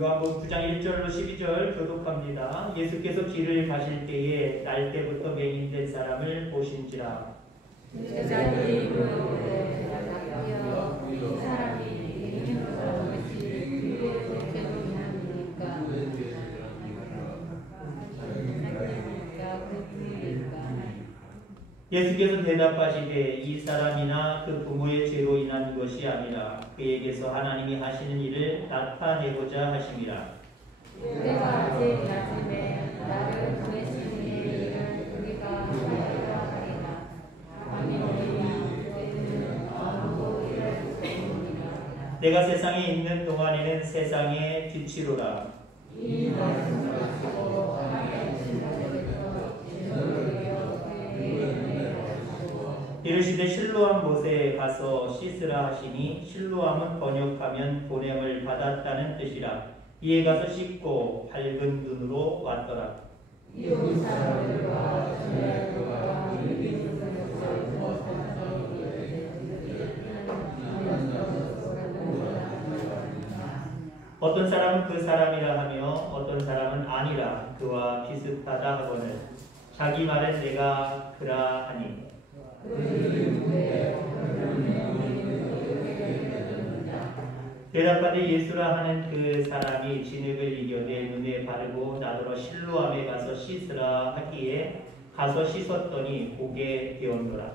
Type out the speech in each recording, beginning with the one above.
요한복음 9장 1절로 12절 교독합니다. 예수께서 길을 가실 때에 날 때부터 맹인된 사람을 보신지라. 제자들이 물어보되 자기여 이 사람이 맹인으로 오시기에 어떻게 하느니까 예수께서 대답하시되 이 사람이나 그 부모의 죄로 인한 것이 아니라 그에게서 하나님이 하시는 일을 나타내고자 하심이라. 내가 아직 낮음에 나를 보내신 이의 일을 우리가 하리라 하리라. 아멘. 우리는 아무도 이룰 수 없느니라. 내가 세상에 있는 동안에는 세상의 빛이로라. 이 말씀을 듣고 하나님의 신부에게서 이르시되 실로암 못에 가서 씻으라 하시니 실로암은 번역하면 보냄을 받았다는 뜻이라. 이에 가서 씻고 밝은 눈으로 왔더라. 이웃 사람들과 주례들과 믿음으로 어떤 사람은 그 사람이라 하며 어떤 사람은 아니라 그와 비슷하다 하거늘 자기 말은 내가 그라 하니. 대답하되 예수라 하는 그 사람이 진흙을 이겨내 눈에 바르고 나더러 실로암에 가서 씻으라 하기에 가서 씻었더니 보게 되었노라.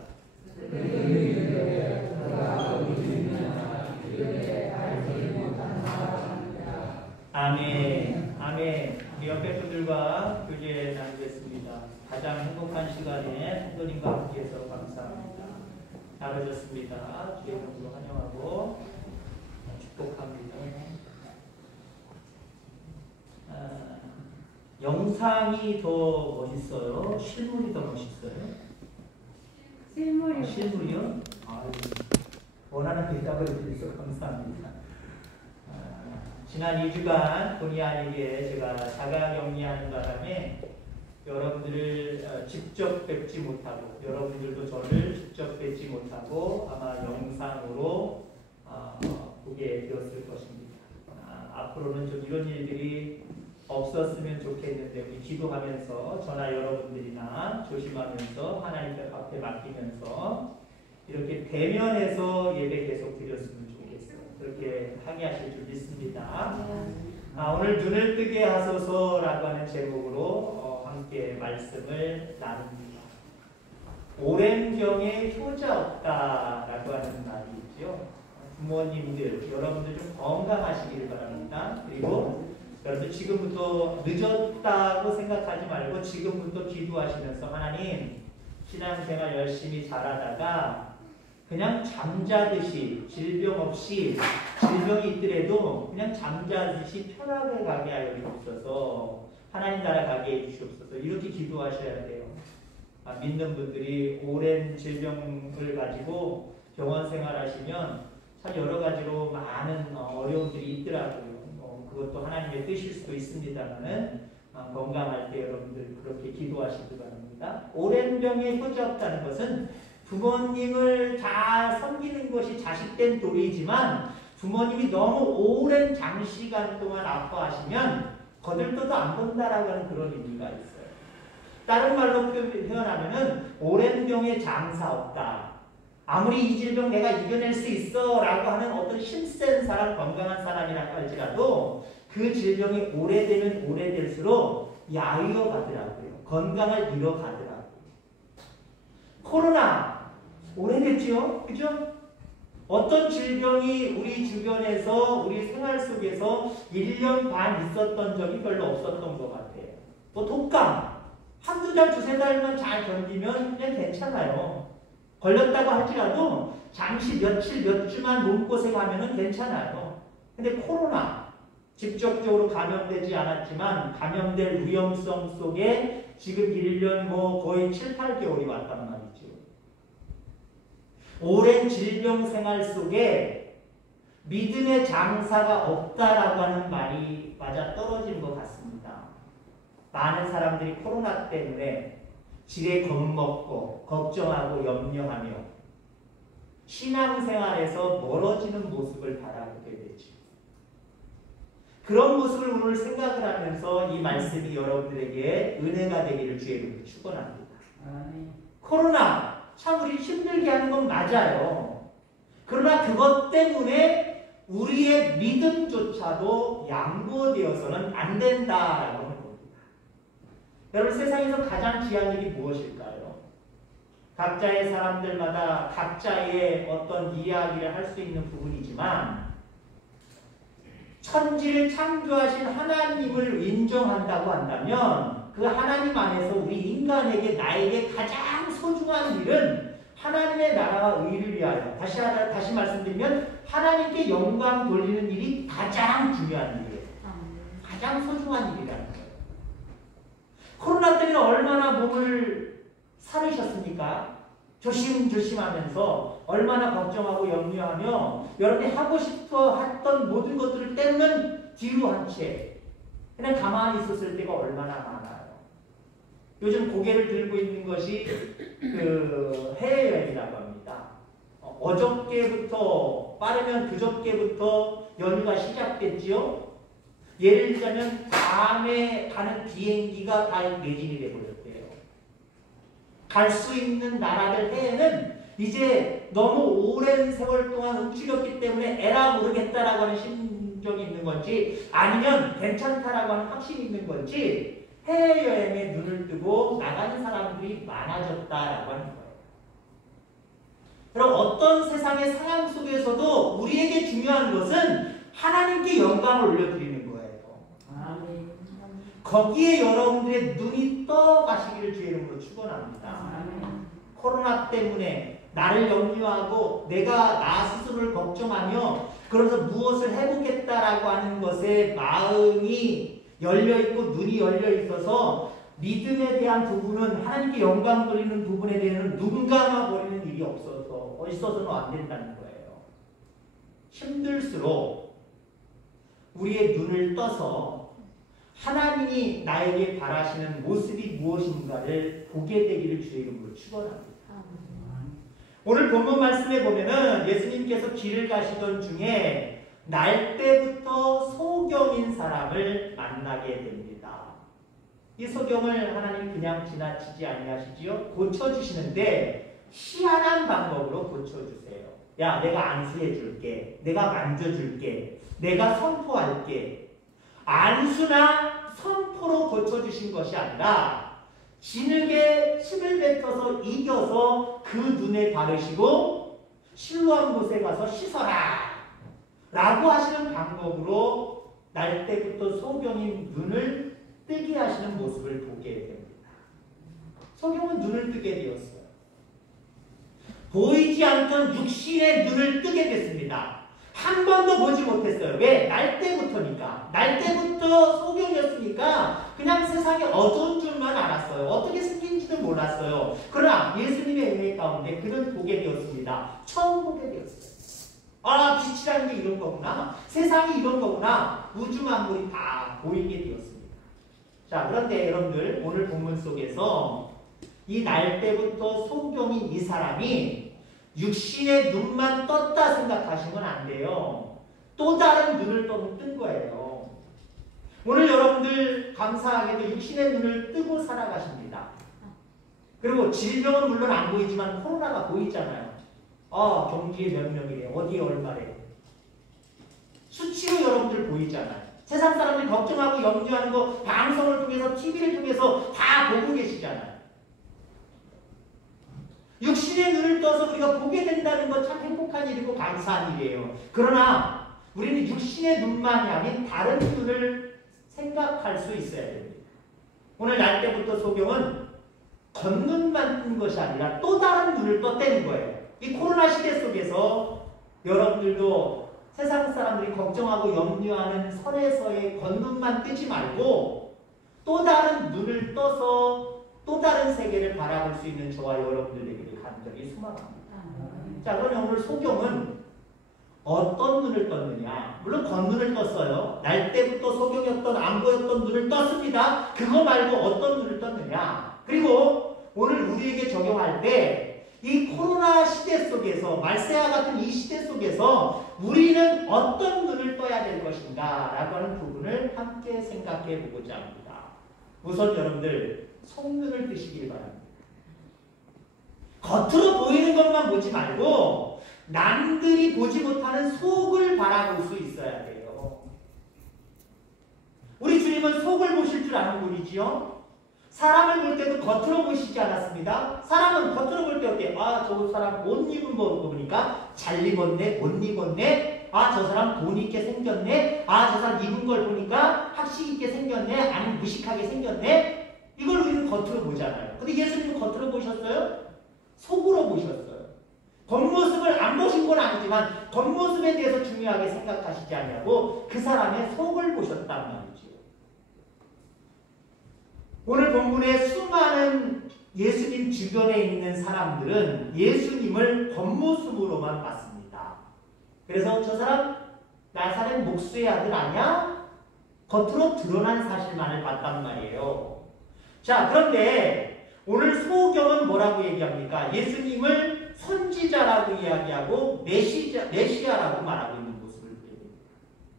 아멘. 아멘. 우리 옆에 분들과 교제 나누겠습니다. 가장 행복한 시간에 성도님과 함께해서 감사합니다. 나눠졌습니다. 주의 이름으로 환영하고 축복합니다. 영상이 더 멋있어요? 실물이 더 멋있어요? 실물이요? 아유, 원하는 대답을 드려서 감사합니다. 지난 2주간 본의 아니게 제가 자가격리하는 바람에 여러분들을 직접 뵙지 못하고 여러분들도 저를 직접 뵙지 못하고 아마 영상으로 보게 되었을 것입니다. 앞으로는 좀 이런 일들이 없었으면 좋겠는데 우리 기도하면서 저나 여러분들이나 조심하면서 하나님 앞에 맡기면서 이렇게 대면해서 예배 계속 드렸으면 좋겠어요. 그렇게 하게 하실 줄 믿습니다. 오늘 눈을 뜨게 하소서라고 하는 제목으로 함께 말씀을 나눕니다. 오랜 병에 효자 없다라고 하는 말이 있죠. 부모님들, 여러분들 좀 건강하시길 바랍니다. 그리고 여러분 지금부터 늦었다고 생각하지 말고 지금부터 기도하시면서 하나님 신앙생활 열심히 잘하다가 그냥 잠자듯이 질병 없이 질병이 있더라도 그냥 잠자듯이 편하게 가게 하여 주옵소서. 하나님 나라 가게 해 주시옵소서. 이렇게 기도하셔야 돼요. 믿는 분들이 오랜 질병을 가지고 병원 생활하시면 참 여러 가지로 많은 어려움들이 있더라고요. 그것도 하나님의 뜻일 수도 있습니다만은 건강할 때 여러분들 그렇게 기도하시기 바랍니다. 오랜 병에 효자 없다는 것은 부모님을 잘 섬기는 것이 자식된 도리이지만 부모님이 너무 오랜 장시간 동안 아파하시면 거들떠도 안 본다라고 하는 그런 의미가 있어요. 다른 말로 표현하면은 오랜 병에 장사 없다. 아무리 이 질병 내가 이겨낼 수 있어 라고 하는 어떤 힘센 사람, 건강한 사람이라고 할지라도 그 질병이 오래되면 오래될수록 야위어 가더라고요. 건강을 잃어가더라고요. 코로나 오래됐죠? 그죠? 어떤 질병이 우리 주변에서 우리 생활 속에서 1년 반 있었던 적이 별로 없었던 것 같아요. 뭐 독감 한두 달, 두세 달만 잘 견디면 그냥 괜찮아요. 걸렸다고 할지라도 잠시 며칠, 몇 주만 몸고생하면 괜찮아요. 근데 코로나 직접적으로 감염되지 않았지만 감염될 위험성 속에 지금 1년 거의 7, 8개월이 왔단 말이죠. 오랜 질병 생활 속에 믿음의 장사가 없다라고 하는 말이 맞아 떨어진 것 같습니다. 많은 사람들이 코로나 때문에 지레 겁먹고 걱정하고 염려하며 신앙생활에서 멀어지는 모습을 바라보게 되죠. 그런 모습을 오늘 생각을 하면서 이 말씀이 여러분들에게 은혜가 되기를 주의 이름으로 축원합니다. 코로나 참 우리 힘들게 하는 건 맞아요. 그러나 그것 때문에 우리의 믿음조차도 양보되어서는 안 된다라고 하는 겁니다. 여러분 세상에서 가장 귀한 일이 무엇일까요? 각자의 사람들마다 각자의 어떤 이야기를 할 수 있는 부분이지만 천지를 창조하신 하나님을 인정한다고 한다면 그 하나님 안에서 우리 인간에게 나에게 가장 소중한 일은 하나님의 나라와 의를 위하여 다시 말씀드리면 하나님께 영광 돌리는 일이 가장 중요한 일이에요. 가장 소중한 일이라는 거예요. 코로나 때문에 얼마나 몸을 사르셨습니까? 조심조심하면서 얼마나 걱정하고 염려하며 여러분이 하고 싶어 했던 모든 것들을 때로는 뒤로 한 채 그냥 가만히 있었을 때가 얼마나 많아요. 요즘 고개를 들고 있는 것이 그 해외여행이라고 합니다. 어저께부터 빠르면 그저께부터 연휴가 시작됐지요. 예를 들자면 다음에 가는 비행기가 다 매진이 되버렸대요. 갈 수 있는 나라들 해에는 이제 너무 오랜 세월 동안 움츠렸기 때문에 에라 모르겠다라고 하는 심정이 있는 건지 아니면 괜찮다라고 하는 확신이 있는 건지 해외여행에 눈을 뜨고 나가는 사람들이 많아졌다라고 하는 거예요. 그럼 어떤 세상의 상황 속에서도 우리에게 중요한 것은 하나님께 영광을 올려드리는 거예요. 아멘. 거기에 여러분들의 눈이 떠가시기를 주의 이름으로 축원합니다. 아멘. 코로나 때문에 나를 염려하고 내가 나 스스로를 걱정하며 그래서 무엇을 해보겠다라고 하는 것에 마음이 열려있고 눈이 열려있어서 믿음에 대한 부분은 하나님께 영광 돌리는 부분에 대해서는 눈 감아버리는 일이 있어서는 안 된다는 거예요. 힘들수록 우리의 눈을 떠서 하나님이 나에게 바라시는 모습이 무엇인가를 보게 되기를 주의 이름으로 축원합니다. 오늘 본문 말씀에 보면은 예수님께서 길을 가시던 중에 날 때부터 소경인 사람을 만나게 됩니다. 이 소경을 하나님 그냥 지나치지 아니하시지요? 고쳐주시는데 희한한 방법으로 고쳐주세요. 야, 내가 안수해 줄게. 내가 만져줄게. 내가 선포할게. 안수나 선포로 고쳐주신 것이 아니라 진흙에 침을 뱉어서 이겨서 그 눈에 바르시고 실로암 곳에 가서 씻어라 라고 하시는 방법으로 날 때부터 소경인 눈을 뜨게 하시는 모습을 보게 됩니다. 소경은 눈을 뜨게 되었어요. 보이지 않던 육신의 눈을 뜨게 됐습니다. 한 번도 보지 못했어요. 왜? 날 때부터니까. 날 때부터 소경이었으니까 그냥 세상에 어두운 줄만 알았어요. 어떻게 생긴지도 몰랐어요. 그러나 예수님의 은혜 가운데 그는 보게 되었습니다. 처음 보게 되었어요. 아, 빛이라는 게 이런 거구나. 세상이 이런 거구나. 우주 만물이 다 보이게 되었습니다. 자, 그런데 여러분들 오늘 본문 속에서 이 날 때부터 소경인 이 사람이 육신의 눈만 떴다 생각하시면 안 돼요. 또 다른 눈을 뜬 거예요. 오늘 여러분들 감사하게도 육신의 눈을 뜨고 살아가십니다. 그리고 질병은 물론 안 보이지만 코로나가 보이잖아요. 경기에 몇 명이래. 어디에 얼마래. 수치로 여러분들 보이잖아요. 세상 사람들이 걱정하고 염려하는 거 방송을 통해서 TV를 통해서 다 보고 계시잖아요. 육신의 눈을 떠서 우리가 보게 된다는 건 참 행복한 일이고 감사한 일이에요. 그러나 우리는 육신의 눈만이 아닌 다른 눈을 생각할 수 있어야 됩니다. 오늘 날 때부터 소경은 겉눈만 뜬 것이 아니라 또 다른 눈을 떴다는 거예요. 이 코로나 시대 속에서 여러분들도 세상 사람들이 걱정하고 염려하는 선에서의 겉눈만 뜨지 말고 또 다른 눈을 떠서 또 다른 세계를 바라볼 수 있는 저와 여러분들에게 간절히 소망합니다. 자, 그러면 오늘 소경은 어떤 눈을 떴느냐? 물론 겉눈을 떴어요. 날 때부터 소경이었던 안 보였던 눈을 떴습니다. 그거 말고 어떤 눈을 떴느냐? 그리고 오늘 우리에게 적용할 때 이 코로나 시대 속에서 말세와 같은 이 시대 속에서 우리는 어떤 눈을 떠야 될 것인가 라고 하는 부분을 함께 생각해 보고자 합니다. 우선 여러분들 속눈을 뜨시길 바랍니다. 겉으로 보이는 것만 보지 말고 남들이 보지 못하는 속을 바라볼 수 있어야 돼요. 우리 주님은 속을 보실 줄 아는 분이지요. 사람을 볼 때도 겉으로 보시지 않았습니다. 사람은 겉으로 볼 때 어때요? 아, 저 사람 옷 입은 거 보니까 잘 입었네, 못 입었네. 아, 저 사람 돈 있게 생겼네. 아, 저 사람 입은 걸 보니까 학식 있게 생겼네. 아니면 무식하게 생겼네. 이걸 우리는 겉으로 보잖아요. 근데 예수님은 겉으로 보셨어요? 속으로 보셨어요. 겉모습을 안 보신 건 아니지만 겉모습에 대해서 중요하게 생각하시지 않냐고 그 사람의 속을 보셨단 말이죠. 오늘 본문에 수많은 예수님 주변에 있는 사람들은 예수님을 겉모습으로만 봤습니다. 그래서 저 사람 나사렛 목수의 아들 아니야? 겉으로 드러난 사실만을 봤단 말이에요. 자, 그런데 오늘 소경은 뭐라고 얘기합니까? 예수님을 선지자라고 이야기하고 메시아라고 말하고 있는 모습을 보여요.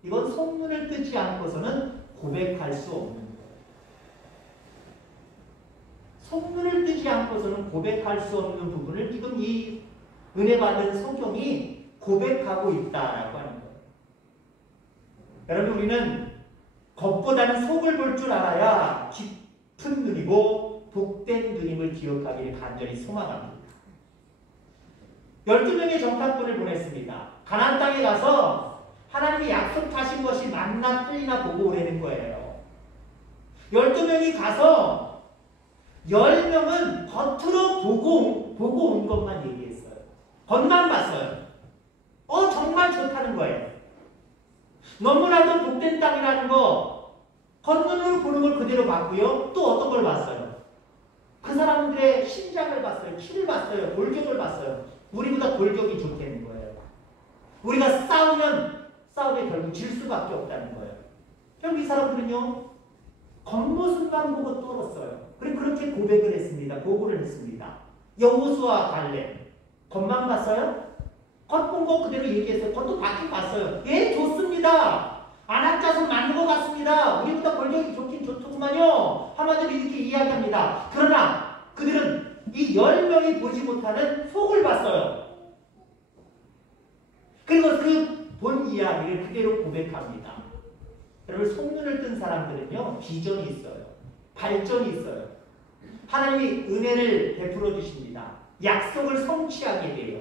이건 속눈을 뜨지 않고서는 고백할 수 없는 거예요. 속눈을 뜨지 않고서는 고백할 수 없는 부분을 지금 이 은혜 받은 소경이 고백하고 있다라고 하는 거예요. 여러분, 우리는 겉보다는 속을 볼 줄 알아야 깊은 눈이고 복된 눈임을 기억하기를 간절히 소망합니다. 12명의 정탐꾼을 보냈습니다. 가나안 땅에 가서 하나님이 약속하신 것이 맞나 틀리나 보고 오라는 거예요. 12명이 가서 10명은 겉으로 보고 온 것만 얘기했어요. 겉만 봤어요. 정말 좋다는 거예요. 너무나도 복된 땅이라는 거 겉눈으로 보는 걸 그대로 봤고요. 또 어떤 걸 봤어요? 그 사람들의 신장을 봤어요. 키를 봤어요. 골격을 봤어요. 우리보다 골격이 좋다는 거예요. 우리가 싸우면 싸우게 결국 질 수밖에 없다는 거예요. 결국 이 사람들은요, 겉모습만 보고 떨었어요. 그렇게 고백을 했습니다. 보고를 했습니다. 여호수아 갈렙 겉만 봤어요? 겉 본 거 그대로 얘기했어요. 겉도 봤긴 봤어요. 예, 좋습니다. 안악자손 맞는 것 같습니다. 우리보다 골격이 좋긴 좋더구만요. 한마디로 이렇게 이야기합니다. 그러나 그들은 이 10명이 보지 못하는 속을 봤어요. 그리고 그 본 이야기를 그대로 고백합니다. 여러분, 속눈을 뜬 사람들은요, 비전이 있어요. 발전이 있어요. 하나님이 은혜를 베풀어 주십니다. 약속을 성취하게 돼요.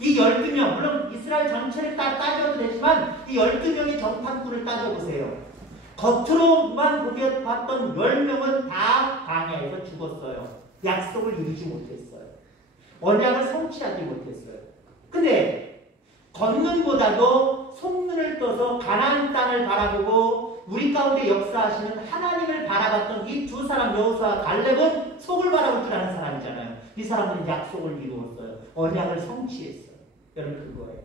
이 12명, 물론 이스라엘 전체를 따져도 되지만 이 12명의 정탐꾼을 따져보세요. 겉으로만 봤던 10명은 다 광야에서 죽었어요. 약속을 이루지 못했어요. 언약을 성취하지 못했어요. 근데 겉눈보다도 속눈을 떠서 가나안 땅을 바라보고 우리 가운데 역사하시는 하나님을 바라봤던 이 두 사람, 여호수아와 갈렙은 속을 바라볼 줄 아는 사람이잖아요. 이 사람들은 약속을 이루었어요. 언약을 성취했어요. 여러분, 그거예요.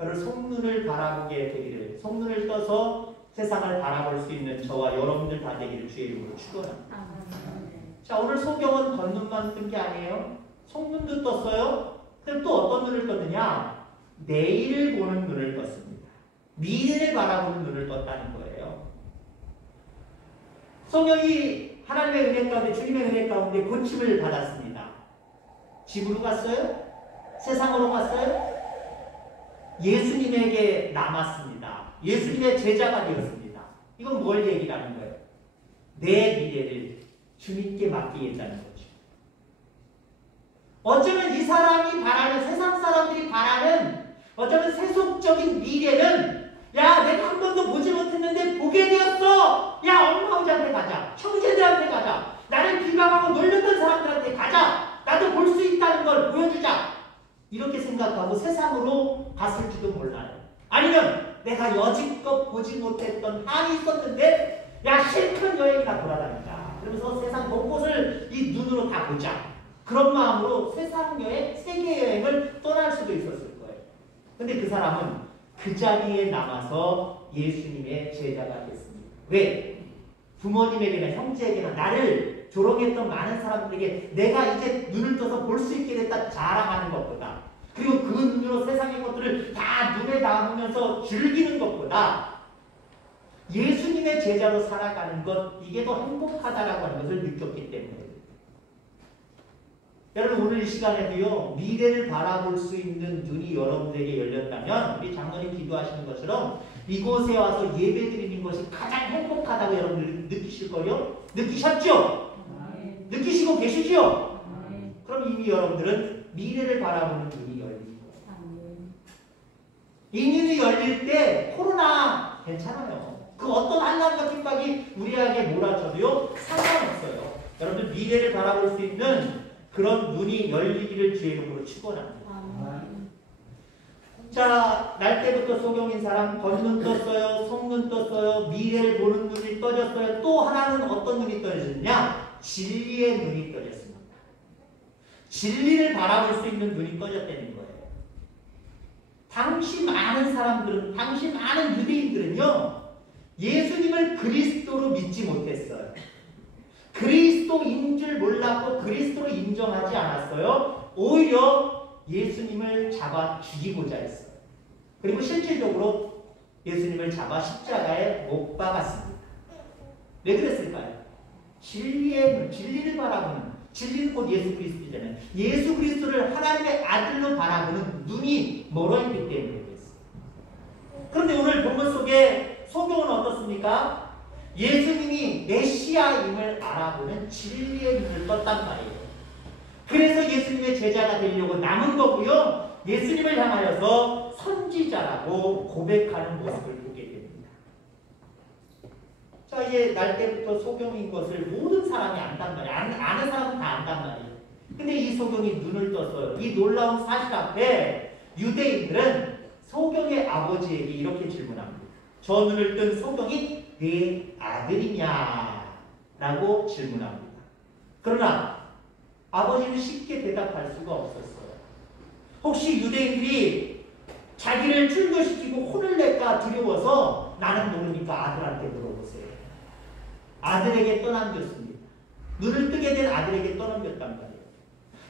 여러분, 속눈을 바라보게 되기를, 속눈을 떠서 세상을 바라볼 수 있는 저와 여러분들 다 되기를 주의 이름으로 축원합니다. 자, 오늘 소경은 겉눈만 뜬 게 아니에요. 속눈도 떴어요. 그럼 또 어떤 눈을 떴느냐? 내일을 보는 눈을 떴습니다. 미래를 바라보는 눈을 떴다는 거예요. 소경이 하나님의 은혜 가운데, 주님의 은혜 가운데 고침을 받았습니다. 집으로 갔어요? 세상으로 갔어요? 예수님에게 남았습니다. 예수님의 제자가 되었습니다. 이건 뭘 얘기하는 거예요? 내 미래를 주님께 맡기겠다는 거죠. 어쩌면 이 사람이 바라는, 세상 사람들이 바라는 어쩌면 세속적인 미래는, 야, 내가 한 번도 보지 못했는데 보게 되었어. 야, 엄마 아버지한테 가자. 형제들한테 가자. 나를 비방하고 놀렸던 사람들한테 가자. 나도 볼 수 있다는 걸 보여주자. 이렇게 생각하고 세상으로 갔을지도 몰라요. 아니면 내가 여지껏 보지 못했던 한이 있었는데, 야, 실컷 여행이나 돌아다니자. 그러면서 세상 곳곳을 이 눈으로 다 보자. 그런 마음으로 세상 여행, 세계 여행을 떠날 수도 있었을 거예요. 근데 그 사람은 그 자리에 남아서 예수님의 제자가 됐습니다. 왜? 부모님에게나 형제에게나 나를 조롱했던 많은 사람들에게 내가 이제 눈을 떠서 볼 수 있게 됐다 자랑하는 것보다 그리고 그 눈으로 세상의 것들을 다 눈에 담으면서 즐기는 것보다 예수님의 제자로 살아가는 것, 이게 더 행복하다라고 하는 것을 느꼈기 때문에. 여러분, 오늘 이 시간에도요, 미래를 바라볼 수 있는 눈이 여러분에게 열렸다면, 우리 장로님 기도하시는 것처럼 이곳에 와서 예배 드리는 것이 가장 행복하다고 여러분들 느끼실 거요? 느끼셨죠? 느끼시고 계시죠? 그럼 이미 여러분들은 미래를 바라보는 눈이 열린 거예요. 이 눈이 열릴 때 코로나 괜찮아요. 그 어떤 한란과 핍박이 우리에게 몰아쳐도요, 상관없어요. 여러분들 미래를 바라볼 수 있는 그런 눈이 열리기를 주의 이름으로 축원합니다. 자, 날 때부터 소경인 사람, 겉눈 떴어요, 속눈 떴어요, 미래를 보는 눈이 떠졌어요. 또 하나는 어떤 눈이 떠졌느냐? 진리의 눈이 떠졌습니다. 진리를 바라볼 수 있는 눈이 떠졌다는 거예요. 당시 많은 사람들은, 당시 많은 유대인들은요, 예수님을 그리스도로 믿지 못했어요. 그리스도인 줄 몰랐고 그리스도로 인정하지 않았어요. 오히려 예수님을 잡아 죽이고자 했어요. 그리고 실질적으로 예수님을 잡아 십자가에 못 박았습니다. 왜 그랬을까요? 진리를 바라보는, 진리는 곧 예수 그리스도잖아요. 예수 그리스도를 하나님의 아들로 바라보는 눈이 멀어있기 때문에 그랬어요. 그런데 오늘 본문 속에 소경은 어떻습니까? 예수님이 메시아임을 알아보는 진리의 눈을 떴단 말이에요. 그래서 예수님의 제자가 되려고 남은 거고요. 예수님을 향하여서 선지자라고 고백하는 모습을 보게 됩니다. 자, 이제 날 때부터 소경인 것을 모든 사람이 안단 말이에요. 아는 사람은 다 안단 말이에요. 근데 이 소경이 눈을 떴어요. 이 놀라운 사실 앞에 유대인들은 소경의 아버지에게 이렇게 질문합니다. 저 눈을 뜬 소경이 네 아들이냐? 라고 질문합니다. 그러나 아버지는 쉽게 대답할 수가 없었어요. 혹시 유대인들이 자기를 출교시키고 혼을 낼까 두려워서 나는 모르니까 아들한테 물어보세요. 아들에게 떠넘겼습니다. 눈을 뜨게 된 아들에게 떠넘겼단 말이에요.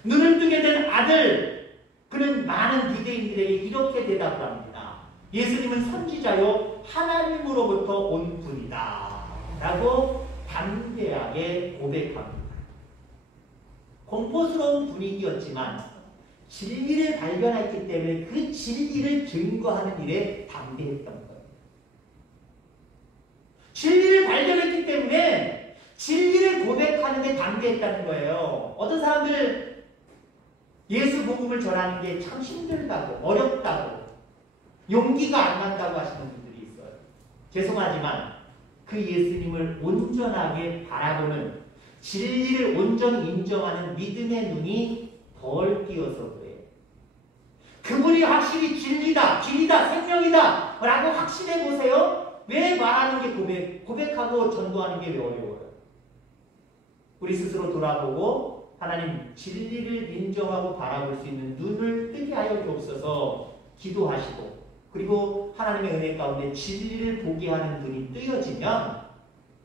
눈을 뜨게 된 아들, 그는 많은 유대인들에게 이렇게 대답을 합니다. 예수님은 선지자요 하나님으로부터 온 분이다 라고 담대하게 고백합니다. 공포스러운 분위기였지만 진리를 발견했기 때문에 그 진리를 증거하는 일에 담대했던 거예요. 진리를 발견했기 때문에 진리를 고백하는 데 담대했다는 거예요. 어떤 사람들 예수 복음을 전하는 게 참 힘들다고, 어렵다고, 용기가 안 난다고 하시는 분들이 있어요. 죄송하지만 그 예수님을 온전하게 바라보는, 진리를 온전히 인정하는 믿음의 눈이 덜 띄어서 그래요. 그분이 확실히 진리다, 길이다, 생명이다 라고 확신해 보세요. 왜 말하는 게 고백하고 전도하는 게 왜 어려워요? 우리 스스로 돌아보고 하나님 진리를 인정하고 바라볼 수 있는 눈을 뜨게 하여 주옵소서 기도하시고, 그리고 하나님의 은혜 가운데 진리를 보게 하는 눈이 뜨여지면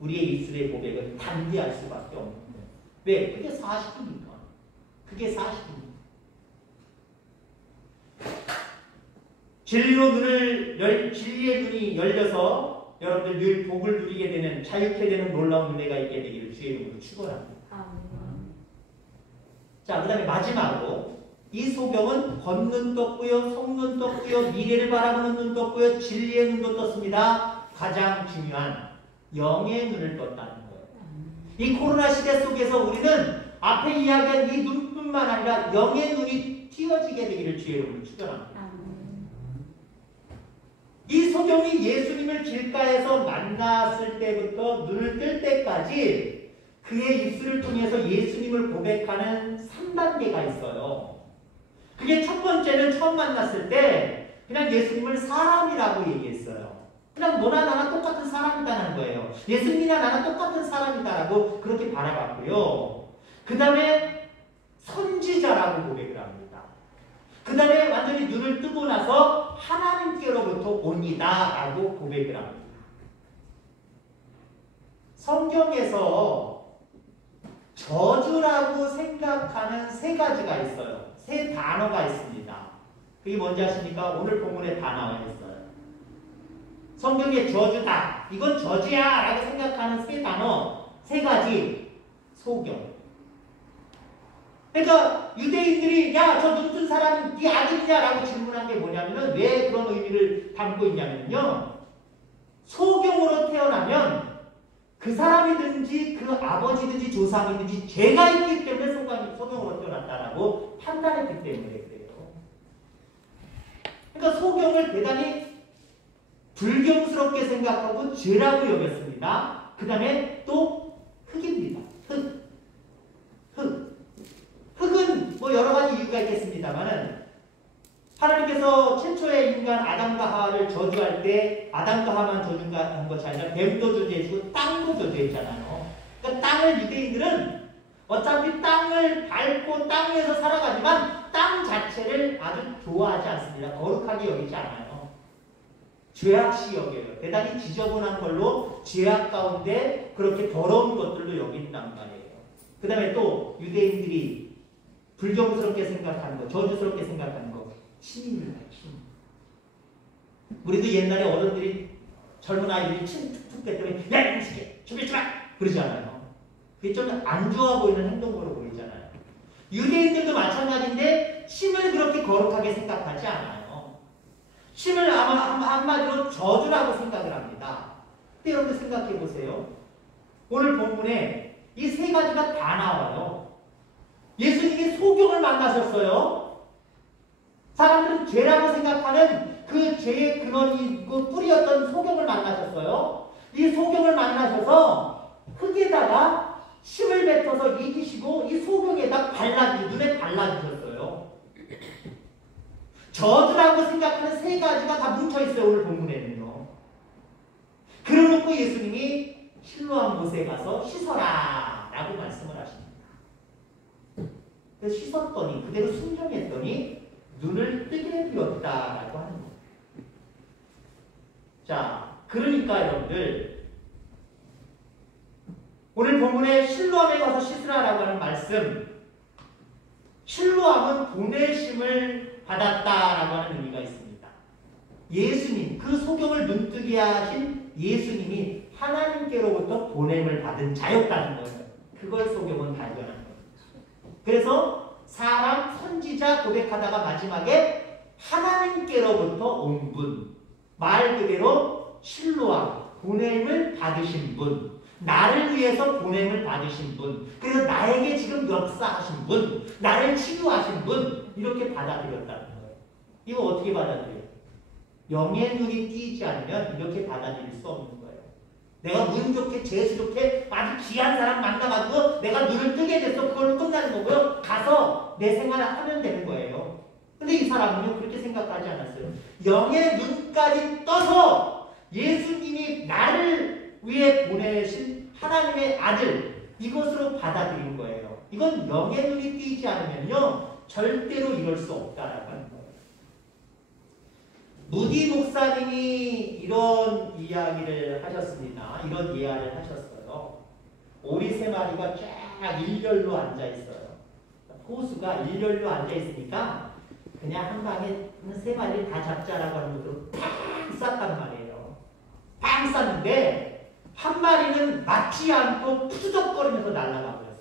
우리의 입술의 고백은 담대할 수밖에 없는 거예요. 왜? 그게 사실이니까. 그게 사실입니다. 진리의 눈이 열려서 여러분들 늘 복을 누리게 되는, 자유케 되는 놀라운 은혜가 있게 되기를 주의 이름으로 축원합니다. 자, 그 다음에 마지막으로 이 소경은 겉눈 떴고요, 속눈 떴고요, 미래를 바라보는 눈 떴고요, 진리의 눈도 떴습니다. 가장 중요한 영의 눈을 떴다는 거예요. 이 코로나 시대 속에서 우리는 앞에 이야기한 이 눈뿐만 아니라 영의 눈이 띄어지게 되기를 주의 이름으로 축원합니다. 이 소경이 예수님을 길가에서 만났을 때부터 눈을 뜰 때까지 그의 입술을 통해서 예수님을 고백하는 3단계가 있어요. 그게 첫 번째는 처음 만났을 때 그냥 예수님을 사람이라고 얘기했어요. 그냥 너나 나나 똑같은 사람이다라는 거예요. 예수님이나 나나 똑같은 사람이다라고 그렇게 바라봤고요. 그 다음에 선지자라고 고백을 합니다. 그 다음에 완전히 눈을 뜨고 나서 하나님께로부터 옵니다 라고 고백을 합니다. 성경에서 저주라고 생각하는 세 가지가 있어요. 세 단어가 있습니다. 그게 뭔지 아십니까? 오늘 본문에 다 나와 있어요. 성경에 저주다. 이건 저주야 라고 생각하는 세 단어, 세 가지. 소경. 그러니까 유대인들이 야, 저 눈 뜬 사람이 네 아들이냐라고 질문한 게 뭐냐면은 왜 그런 의미를 담고 있냐면요. 소경으로 태어나면 그 사람이든지 그 아버지든지 조상이든지 죄가 있기 때문에 소경으로 태어났다라고 판단했기 때문에 그래요. 그러니까 소경을 대단히 불경스럽게 생각하고 죄라고 여겼습니다. 그 다음에 또 흙입니다. 흙은 뭐 여러 가지 이유가 있겠습니다만은 하나님께서 최초의 인간 아담과 하와를 저주할 때 아담과 하와만 저주한 것이 아니라 뱀도 저주해주고 땅도 저주했잖아요. 그러니까 땅을 유대인들은 어차피 땅을 밟고 땅 위에서 살아가지만 땅 자체를 아주 좋아하지 않습니다. 거룩하게 여기지 않아요. 죄악시 여겨요. 대단히 지저분한 걸로 죄악 가운데 그렇게 더러운 것들로 여긴단 말이에요. 그 다음에 또 유대인들이 불경스럽게 생각하는 거, 저주스럽게 생각하는 거, 침입니다. 침. 우리도 옛날에 어른들이 젊은 아이들이 침 툭툭 댔더니 야, 이 새끼, 죽이지 마! 그러지 않아요. 그게 좀 안 좋아 보이는 행동으로 보이잖아요. 유대인들도 마찬가지인데 침을 그렇게 거룩하게 생각하지 않아요. 침을 아마 한마디로 저주라고 생각을 합니다. 근데 여러분들 생각해 보세요. 오늘 본문에 이 세 가지가 다 나와요. 예수님이 소경을 만나셨어요. 사람들은 죄라고 생각하는 그 죄의 근원이고 뿌리였던 소경을 만나셨어요. 이 소경을 만나셔서 흙에다가 침을 뱉어서 이기시고 이 소경에다 눈에 발라주셨어요. 저주라고 생각하는 세 가지가 다 뭉쳐있어요. 오늘 본문에는요. 그러놓고 예수님이 실로암 못에 가서 씻어라 라고 말씀을 하십니다. 그래서 씻었더니 그대로 순종했더니 눈을 뜨게 되었다라고 하는 거예요. 자, 그러니까 여러분들 오늘 본문에 실로암에 가서 씻으라라고 하는 말씀, 실로암은 보내심을 받았다라고 하는 의미가 있습니다. 예수님, 그 소경을 눈뜨게 하신 예수님이 하나님께로부터 보냄을 받은 자였다는 거예요. 그걸 소경은 발견한 거예요. 그래서 사람, 선지자 고백하다가 마지막에 하나님께로부터 온 분, 말 그대로 실로암, 보냄을 받으신 분, 나를 위해서 보냄을 받으신 분, 그래서 나에게 지금 역사하신 분, 나를 치유하신 분, 이렇게 받아들였다는 거예요. 이거 어떻게 받아들여요? 영의 눈이 띄지 않으면 이렇게 받아들일 수 없는 거예요. 내가 운 좋게 재수 좋게 아주 귀한 사람 만나가지고 내가 눈을 뜨게 됐어. 그걸로 끝나는 거고요. 가서 내 생활을 하면 되는 거예요. 근데 이 사람은요 그렇게 생각하지 않았어요. 영의 눈까지 떠서 예수님이 나를 위해 보내신 하나님의 아들, 이것으로 받아들인 거예요. 이건 영의 눈이 띄지 않으면요 절대로 이럴 수 없다라고 하는 거예요. 무디 목사님이 이런 이야기를 하셨습니다. 이런 예화를 하셨어요. 오리 세 마리가 쫙 일렬로 앉아 있어요. 호수가 일렬로 앉아 있으니까 그냥 한 방에 세 마리를 다 잡자라고 하는 것으로 팡 쌌단 말이에요. 팡 쌌는데 한 마리는 맞지 않고 푸적거리면서 날아가 버렸어요.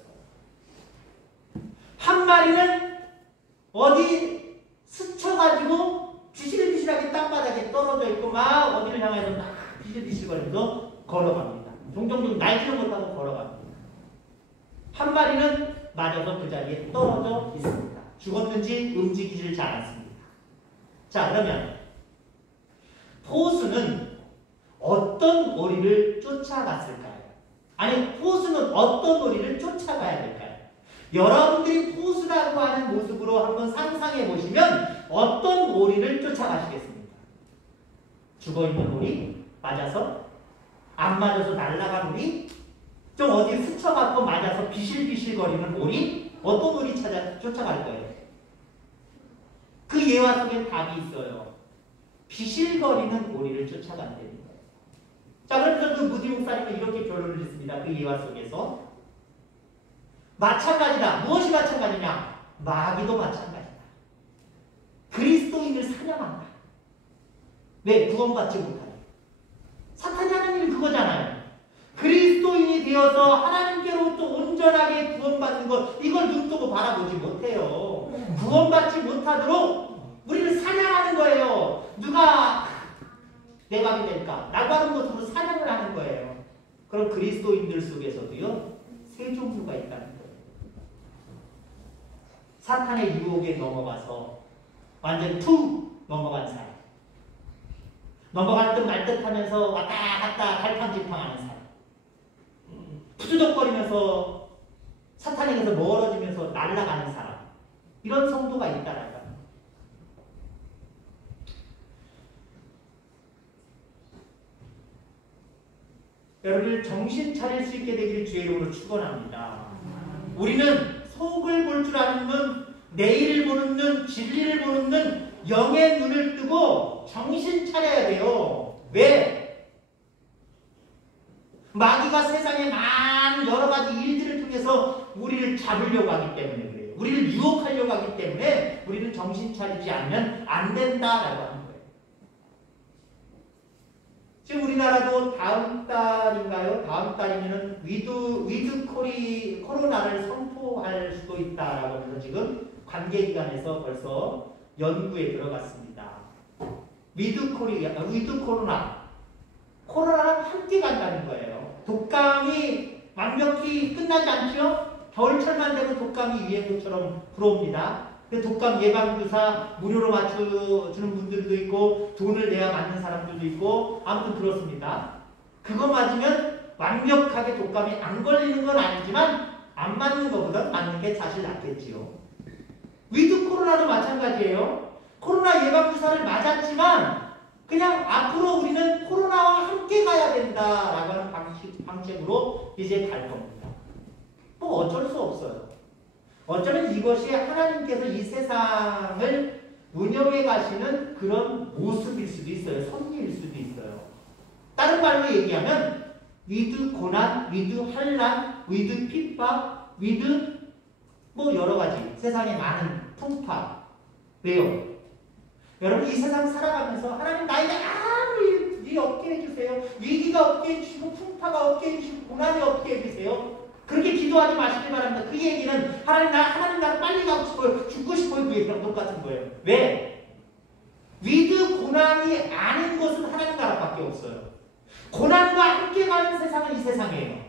한 마리는 어디 스쳐가지고 비실비실하게 땅바닥에 떨어져 있고 막 어디를 향해서 막 비실비실거리면서 걸어갑니다. 종종 날지도 못하고 걸어갑니다. 한 마리는 맞아서 그 자리에 떨어져 있습니다. 죽었는지 움직이지를 잘 않습니다. 자, 그러면 포수는 어떤 오리를 쫓아갔을까요? 아니, 포수는 어떤 오리를 쫓아가야 될까요? 여러분들이 포수라고 하는 모습으로 한번 상상해 보시면 어떤 오리를 쫓아가시겠습니까? 죽어있는 오리? 맞아서? 안 맞아서 날아간 오리? 좀 어디 스쳐갖고 맞아서 비실비실거리는 오리? 어떤 오리 쫓아갈 거예요? 그 예화 속에 답이 있어요. 비실거리는 오리를 쫓아간다는 거예요. 자, 그래서 그 무디 목사님은 이렇게 결론을 짓습니다. 그 예화 속에서 마찬가지다. 무엇이 마찬가지냐? 마귀도 마찬가지다. 그리스도 그리스도인을 사냥한다. 왜? 구원받지 못하니. 사탄이 하는 일이 그거잖아요. 그리스도인이 되어서 하나님께로부터 온전하게 구원받는 것, 이걸 눈뜨고 바라보지 못해요. 구원받지 못하도록 우리를 사냥하는 거예요. 누가 내 밥이 될까? 라고 하는 것으로 사냥을 하는 거예요. 그럼 그리스도인들 속에서도요, 세 종류가 있다는 거예요. 사탄의 유혹에 넘어가서 완전 툭 넘어간 사람. 넘어갈 듯 말 듯 하면서 왔다 갔다 갈팡질팡하는 사람. 푸드덕거리면서 사탄에게서 멀어지면서 날아가는 사람. 이런 성도가 있다라는 거예요. 여러분들 정신 차릴 수 있게 되기를 주의 이름으로 축원합니다. 우리는 속을 볼 줄 아는 눈, 내일을 보는 눈, 진리를 보는 눈, 영의 눈을 뜨고 정신 차려야 돼요. 왜? 마귀가 세상에 많은 여러 가지 일들을 통해서 우리를 잡으려고 하기 때문에 그래요. 우리를 유혹하려고 하기 때문에 우리는 정신 차리지 않으면 안 된다라고 하는 거예요. 지금 우리나라도 다음 달인가요? 다음 달이면은 위드 코로나를 선포할 수도 있다라고 하면서 지금 관계기관에서 벌써 연구에 들어갔습니다. 위드 코로나. 코로나랑 함께 간다는 거예요. 독감이 완벽히 끝나지 않죠? 겨울철만 되면 독감이 유행어처럼 불어옵니다. 독감 예방주사 무료로 맞춰주는 분들도 있고 돈을 내야 맞는 사람들도 있고 아무튼 그렇습니다. 그거 맞으면 완벽하게 독감이 안 걸리는 건 아니지만 안 맞는 것보다 맞는 게 사실 낫겠지요. 위드 코로나도 마찬가지예요. 코로나 예방주사를 맞았지만 그냥 앞으로 우리는 코로나와 함께 가야 된다라고 하는 방식으로 이제 갈 겁니다. 뭐 어쩔 수 없어요. 어쩌면 이것이 하나님께서 이 세상을 운영해 가시는 그런 모습일 수도 있어요. 섭리일 수도 있어요. 다른 말로 얘기하면 위드 고난, 위드 환난, 위드 핍박, 위드 뭐 여러 가지 세상에 많은 풍파. 왜요? 여러분 이 세상 살아가면서 하나님 나에게 아무리 일 없게 해주세요. 위기가 없게 해주시고 풍파가 없게 해주시고 고난이 없게 해주세요. 그렇게 기도하지 마시길 바랍니다. 그 얘기는 하나님 나를 빨리 가고 싶어요. 죽고 싶어요. 그 얘기랑 똑같은 거예요. 왜? 위드 고난이 아닌 것은 하나님 나라밖에 없어요. 고난과 함께 가는 세상은 이 세상이에요.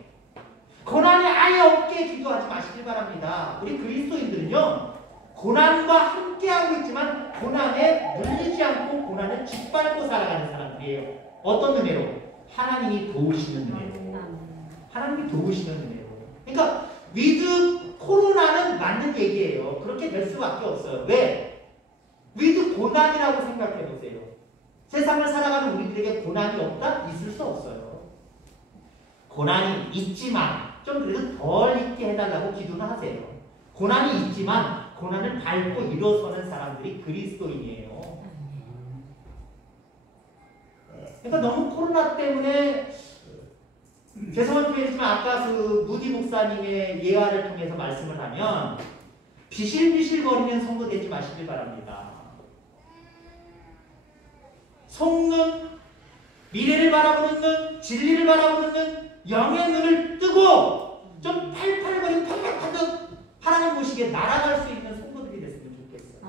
고난이 아예 없게 기도하지 마시길 바랍니다. 우리 그리스도인들은요. 고난과 함께하고 있지만 고난에 눌리지 않고 고난을 짓밟고 살아가는 사람들이에요. 어떤 은혜로? 하나님이 도우시는 은혜로. 하나님이 도우시는 은혜로. 그러니까 위드 코로나는 맞는 얘기예요. 그렇게 될 수밖에 없어요. 왜? 위드 고난이라고 생각해 보세요. 세상을 살아가는 우리들에게 고난이 없다? 있을 수 없어요. 고난이 있지만 좀 그래도 덜 있게 해달라고 기도는 하세요. 고난이 있지만 고난을 밟고 일어서는 사람들이 그리스도인이에요. 그러니까 너무 코로나 때문에 죄송한 표현이지만 아까 그 무디 목사님의 예화를 통해서 말씀을 하면 비실비실거리는 성도 되지 마시길 바랍니다. 속눈, 미래를 바라보는 눈, 진리를 바라보는 눈, 영의 눈을 뜨고 좀 팔팔거리고 팍팍하듯 하나님 보시기에 날아갈 수 있는 성도들이 됐으면 좋겠어요.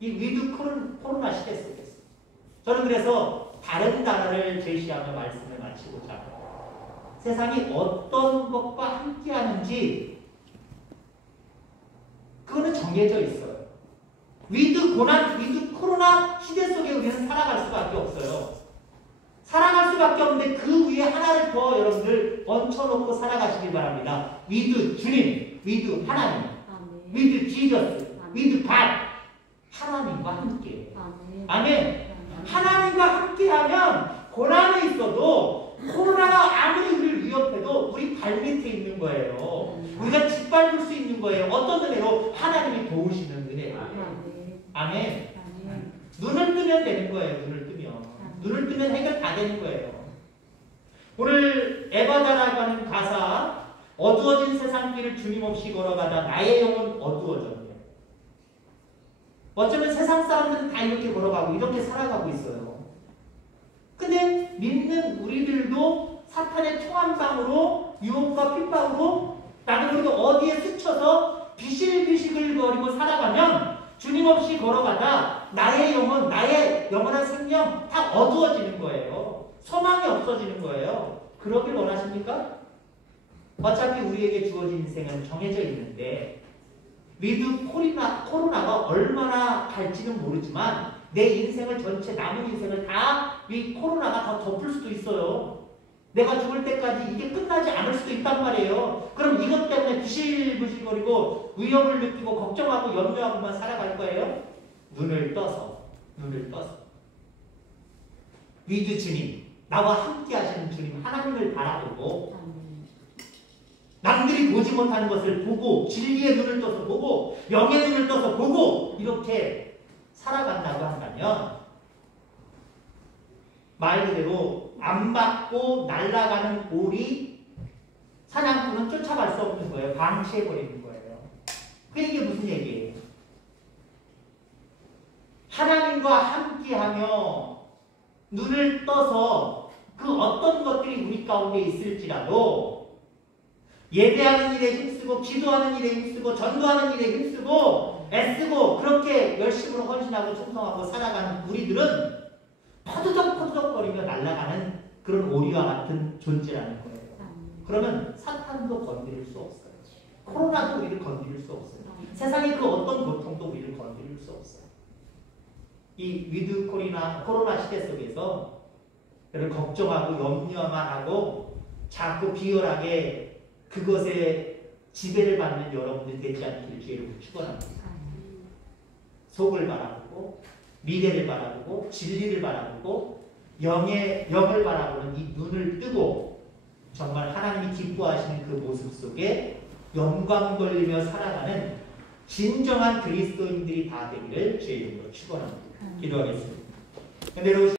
이 위드 코로나 시대 속에서. 저는 그래서 다른 단어를 제시하며 말씀을 마치고자 합니다. 세상이 어떤 것과 함께하는지 그거는 정해져 있어요. 위드 고난, 위드 코로나 시대 속에 우리는 살아갈 수밖에 없어요. 살아갈 수밖에 없는데 그 위에 하나를 더 여러분들 얹혀놓고 살아가시길 바랍니다. 위드 주님, 위드 하나님, 위드 지저스, 위드 갓. 하나님과 함께. 아멘. 하나님과 함께하면 고난이 있어도 코로나가 아무리 우리를 위협해도 우리 발밑에 있는 거예요. 우리가 짓밟을 수 있는 거예요. 어떤 은혜로? 하나님이 도우시는 은혜로. 아멘. 눈을 뜨면 되는 거예요. 눈을 뜨면. 눈을 뜨면 해결 다 되는 거예요. 오늘 에바다라고 하는 가사, 어두워진 세상길을 주님 없이 걸어가다 나의 영은 어두워졌네. 어쩌면 세상 사람들은 다 이렇게 걸어가고 이렇게 살아가고 있어요. 근데 믿는 우리들도 사탄의 총한방으로 유혹과 핍박으로 나는 그래도 어디에 스쳐서 비실비실거리고 살아가면 주님 없이 걸어가다 나의 영혼, 나의 영원한 생명 다 어두워지는 거예요. 소망이 없어지는 거예요. 그러길 원하십니까? 어차피 우리에게 주어진 인생은 정해져 있는데 위드 코로나가 얼마나 갈지는 모르지만 내 인생을 전체 남은 인생을 다 이 코로나가 다 덮을 수도 있어요. 내가 죽을 때까지 이게 끝나지 않을 수도 있단 말이에요. 그럼 이것 때문에 부실부실거리고 위협을 느끼고 걱정하고 염려하고만 살아갈 거예요? 눈을 떠서 위드 주님, 나와 함께 하시는 주님 하나님을 바라보고 남들이 보지 못하는 것을 보고 진리의 눈을 떠서 보고 영의 눈을 떠서 보고 이렇게 살아간다고 한다면 말 그대로 안 받고 날아가는 오리 사냥꾼은 쫓아갈 수 없는 거예요. 방치해버리는 거예요. 이게 무슨 얘기예요? 하나님과 함께하며 눈을 떠서 그 어떤 것들이 우리 가운데 있을지라도 예배하는 일에 힘쓰고 기도하는 일에 힘쓰고 전도하는 일에 힘쓰고 애쓰고 그렇게 열심으로 헌신하고 충성하고 살아가는 우리들은 퍼드덕퍼드덕거리며 날아가는 그런 오리와 같은 존재라는 거예요. 그러면 사탄도 건드릴 수 없어요. 코로나도 우리를 건드릴 수 없어요. 세상의 그 어떤 고통도 우리를 건드릴 수 없어요. 이 위드 코로나 시대 속에서 여러분 걱정하고 염려만 하고 자꾸 비열하게 그것에 지배를 받는 여러분들 되지 않기를 주의를 축원합니다. 속을 바라보고 미래를 바라보고 진리를 바라보고 영을 바라보는 이 눈을 뜨고 정말 하나님이 기뻐하시는 그 모습 속에 영광 돌리며 살아가는 진정한 그리스도인들이 다 되기를 주의 이름으로 축원합니다. 기도하겠습니다.